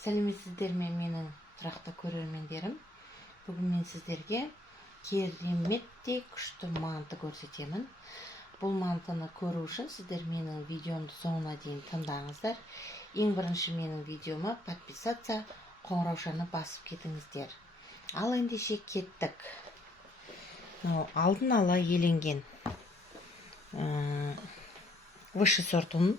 Сәлеметсіздер ме менің тұрақты көрермендерім. Бүгін мен сіздерге кереметтей күшті манты көрсетемін. Бұл мантыны көру үшін сіздер менің видеомды соңына дейін тыңдаңыздар. Ең бірінші менің видеома подписаться, қоңыраушаны басып кетіңіздер. Ал ендеше кеттік. Алдын ала еленген высший сорт ұн.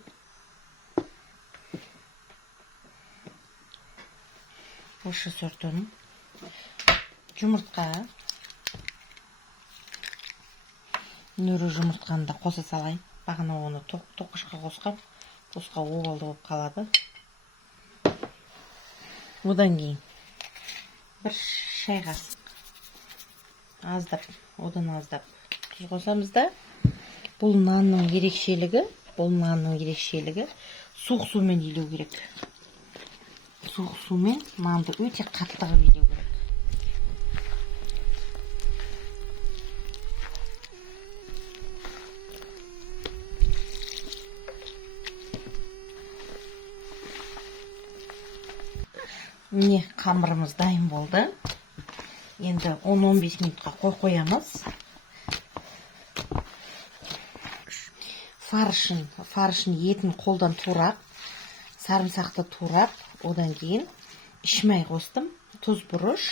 Высший сорт ұн. Жұмыртқа. Нөрі жұмыртқаны да қоса салайын. Бағана оны тоқышқа қосқам. Тосқа овалды болып қалады. Одан кейін бір шай қасық. Аздап, одан аздап тұз қосамыз да. Бұл нанның ерекшелігі, суық сумен илеу керек. Суық сумен нанды өте қатты қылып илеу керек. Міне қамырымыз дайын болды. Енді 10-15 минутқа қоямыз. Фаршын етін қолдан турап, сарымсақты турап, одан кейін ішмай қостым, тұз бұрыш.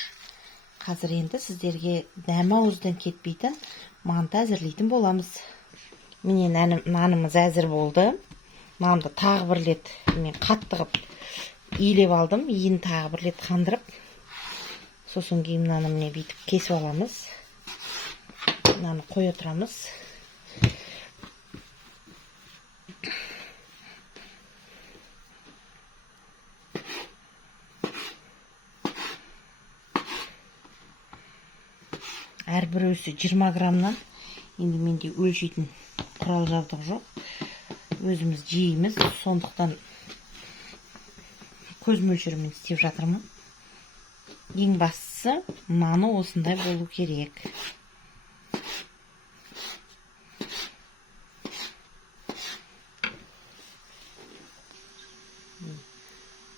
Қазір енді сіздерге дәмі ауыздан кетпейтін манты әзірлейтін боламыз. Міне нанымыз әзір болды. Нанды тағы бір рет мен қатты қып илеп алдым, иін тағы бір рет қандырып. Сосын кейін мынаны міне бүйтіп кесіп аламыз. Мынаны қоя тұрамыз. Әрбір өзі 20 грамнан. Енді менде өлшейтін құрал жабдық жоқ. Өзіміз жейміз, сондықтан көз мөлшерімен істеп жатырмын. Ең бастысы наны осындай болу керек.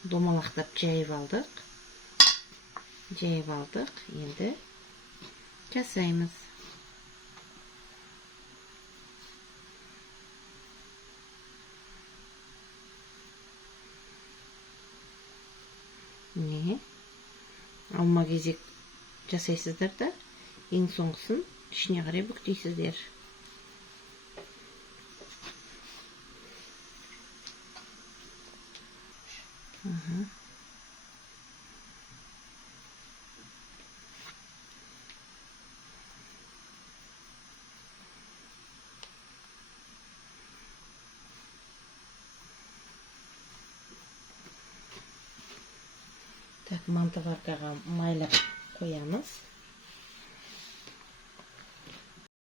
Домалақтап жайып алдық. Енді жасаймыз. Не? Алма кезек жасайсыздар да, ең соңғысын ішіне қарай бүктейсіздер. Так, мантываркаға майлап қоямыз.